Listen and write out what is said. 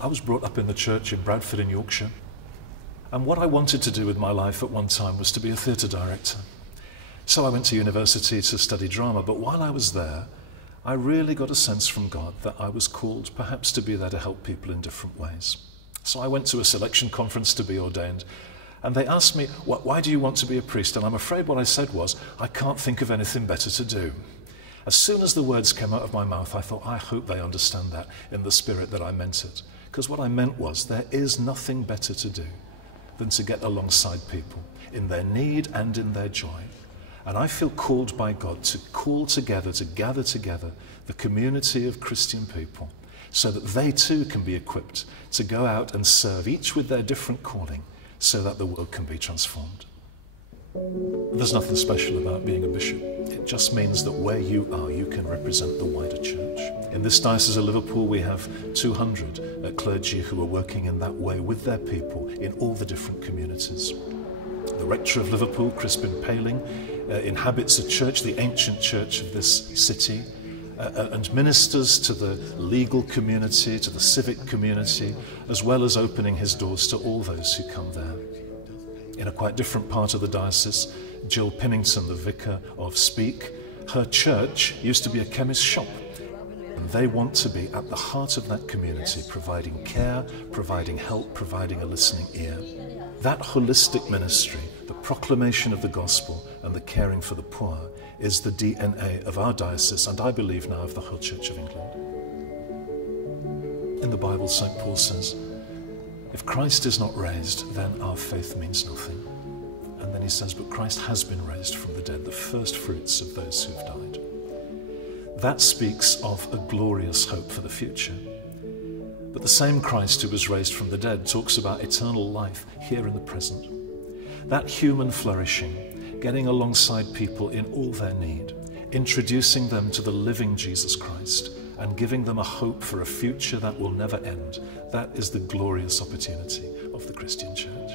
I was brought up in the church in Bradford in Yorkshire. And what I wanted to do with my life at one time was to be a theatre director. So I went to university to study drama, but while I was there, I really got a sense from God that I was called perhaps to be there to help people in different ways. So I went to a selection conference to be ordained, and they asked me, why do you want to be a priest? And I'm afraid what I said was, I can't think of anything better to do. As soon as the words came out of my mouth, I thought, I hope they understand that in the spirit that I meant it. Because what I meant was, there is nothing better to do than to get alongside people in their need and in their joy. And I feel called by God to call together, to gather together the community of Christian people so that they too can be equipped to go out and serve, each with their different calling, so that the world can be transformed. There's nothing special about being a bishop. It just means that where you are, you can represent the wider church. In this diocese of Liverpool, we have 200 clergy who are working in that way with their people in all the different communities. The rector of Liverpool, Crispin Paling, inhabits a church, the ancient church of this city, and ministers to the legal community, to the civic community, as well as opening his doors to all those who come there. In a quite different part of the diocese, Jill Pinnington, the vicar of Speak, her church used to be a chemist's shop. And they want to be at the heart of that community, providing care, providing help, providing a listening ear. That holistic ministry, the proclamation of the gospel and the caring for the poor, is the DNA of our diocese, and I believe now of the whole Church of England. In the Bible, St. Paul says, if Christ is not raised, then our faith means nothing. And then he says, but Christ has been raised from the dead, the first fruits of those who've died. That speaks of a glorious hope for the future. But the same Christ who was raised from the dead talks about eternal life here in the present. That human flourishing, getting alongside people in all their need, introducing them to the living Jesus Christ, and giving them a hope for a future that will never end. That is the glorious opportunity of the Christian Church.